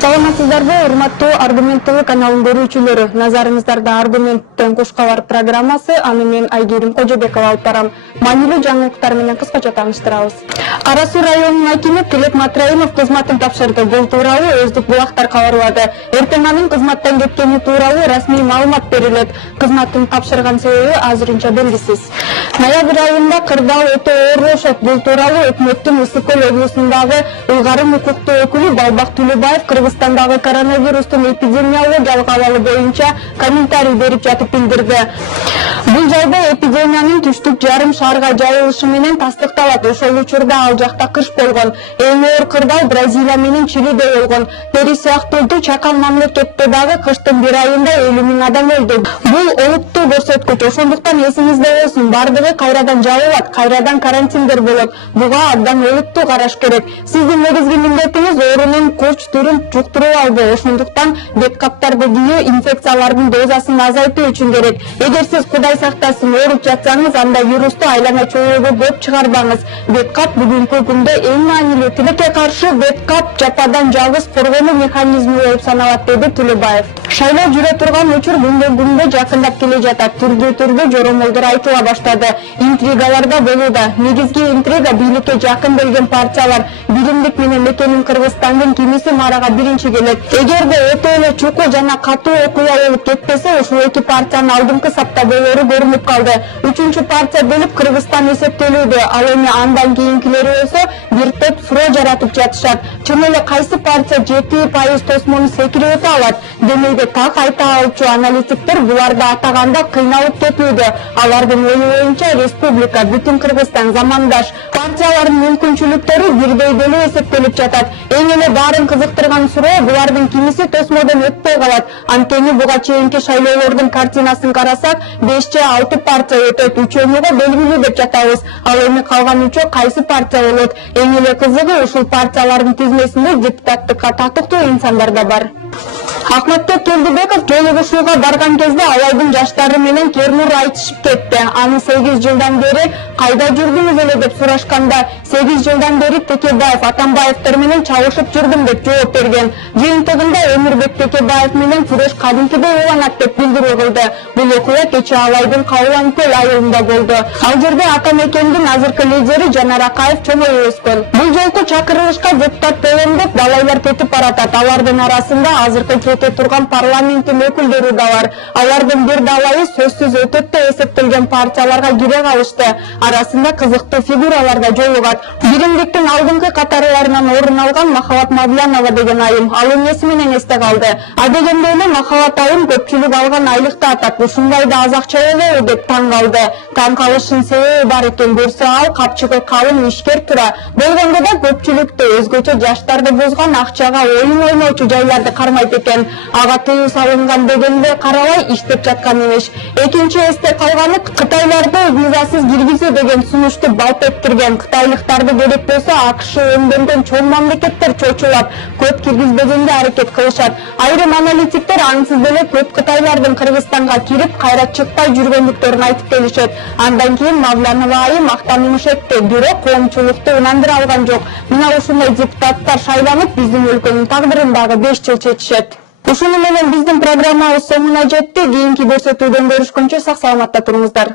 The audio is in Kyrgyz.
Саламатсыздарбы, урматтуу Аргументтүү каналын көрүүчүлөрү. Назарыңыздарда Аргументтен кушкабар программасы, аны мен Айгерим Кожобекова алып барам. Маанилүү жаңылыктар менен кыскача тааныштырабыз. Ара Суу районунун акими Тилек Матраимов кызматын тапшырды. Бул тууралуу Өздүк булактар кабарлады. Эртең анын кызматтан кеткени тууралуу расмий маалымат берилет. Кызматын тапшырган себеби азырынча белгисиз. Ноябрь айында кырдаал өтө оорлошот. Бул тууралуу өкмөттүн Ысык Көл облусундагы Ылгарым укуктуу өкүлү Балбак Түлөбаев Кыргызстандагы коронавирустун эпидемиологиялык абалы боюнча комментарий берип жатып билдирди. Бул жайда эпидемиянын түштүк жарым шаарга жайылышы менен тастыкталат. Ошол учурда ал жакта кыш болгон. Эң оор кырдаал Бразилия менен Чилиде болгон. Пери сыяктуу чакан мамлекетте дагы кыштын бир айында 50 000 адам өлдү. Бул олуттуу көрсөткүч. Ошондуктан эсиңизде болсун, бардыгы кайрадан жабылат, кайрадан карантиндер болот. Буга абдан олуттуу караш керек. Сиздин негизги милдетиңиз оорунун коч түрүн жуктуруп албоо. Ошондуктан беткаптарды кийүү инфекциялардын дозасын азайтуу үчүн керек. Эгер сиз Кудай сактасын ооруп жатсаңыз, анда вирусту айлана чөйрөгө көп чыгарбаңыз. Беткап бүгүнкү күндө эң маанилүү. Тилекке каршы беткап жападан жалгыз коргонуу механизми болуп саналат, деди Түлөбаев. Шайлоо жүрө турган учур күндө жакындап келе жатат. Түрдүү жоромолдор айтыла баштады. Интригалар да болууда. Негизги интрига бийликке жакын келген партиялар биримдик менен экенин Кыргызстандын кимиси марага биринчи келет. Эгерде өтө эле чукул жана катуу окуя болуп кетпесе, ушул эки партиянын алдыңкы сапта болору көрүнүп калды. Үчүнчү партия болуп Кыргызстан эсептелүүдө. Ал эми андан кийинкилери болсо бир топ суроо жаратып жатышат. Чын эле кайсы партия 7% тосмону секирип өтө алат? Демейде так айта алчу аналитиктер буларды атаганда кыйналып кетүүдө. Алардын ою боюнча республика, бүтүн Кыргызстан замандаш партиялардын мүмкүнчүлүктөрү бирдей деле эсептелип жатат. Эң эле баарын кызыктырган суроо, булардын кимиси тосмодон өтпөй калат. Анткени буга чейинки шайлоолордун картинасын карасак, 5 же 6 партия өтөт, үчөөнүгө белгилүү деп жатабыз. Ал эми калган үчөө кайсы партия болот? Эң эле кызыгы, ушул партиялардын тизмесинде депутаттыкка татыктуу инсандар да бар. Ахматбек Келдибеков жолугушууга барган кезде алайдын жаштары менен кермур айтышып кетти. Аны 8 жылдан бери кайда жүрдүңүз эле деп сурашканда, 8 жылдан бери Текебаев, Атамбаевтер менен чабышып жүрдүм деп жооп берген. Жыйынтыгында Өмүрбек Текебаев менен күрөш кадимкидей уланат деп билдирүү кылды. Бул окуя кечээ Алайдын Калуан Көл айылында болду. Ал жерде ата мекендин азыркы лидери Жанар Акаев чоңой өскөн. Бул жолку чакырылышка депутат болом деп далайлар кетип баратат. Алардын арасында азыркы кете турган парламенттин өкүлдөрү да бар. Алардын бир далайы сөзсүз өтөт деп эсептелген партияларга кире калышты. Арасында кызыктуу фигуралар да жолугат. Биримдиктин алдыңкы катарларынан орун алган Махабат Мавлянова деген айым. Ал эмнеси менен эсте калды? Адегенде эле Махабат айым көпчүлүк алган айлыкты атат. Ушундай да аз акча болобу деп таң калды. Таң калыштын себеби бар экен. Көрсө ал капчыгы калың ишкер тура. Болгондо да көпчүлүктү өзгөчө жаштарды бозгон акчага оюн ойночу жайларды кармайт экен. Ага тыюу салынган дегенде карабай иштеп жаткан эмес. Экинчи эсте калганы Кытайларды визасыз киргизүү деген сунушту балп эттирген. Кытайлыктарды керек болсо АКШ өндөнгөн чоң мамлекеттер чочулап, көп киргизбегенге аракет кылышат. Айрым аналитиктер ансыз деле көп Кытайлардын Кыргызстанга кирип, кайра чыкпай жүргөндүктөрүн айтып келишет. Андан кийин Мавлянова айым мактанымыш этти, бирок коомчулукту ынандыра алган жок. Мына ушундай депутаттар шайланып, биздин өлкөнүн тагдырын дагы 5 жыл чечишет. Ушуну менен биздин программабыз соңуна жетти. Кийинки көрсөтүүдөн көрүшкөнчө сак саламатта туруңуздар.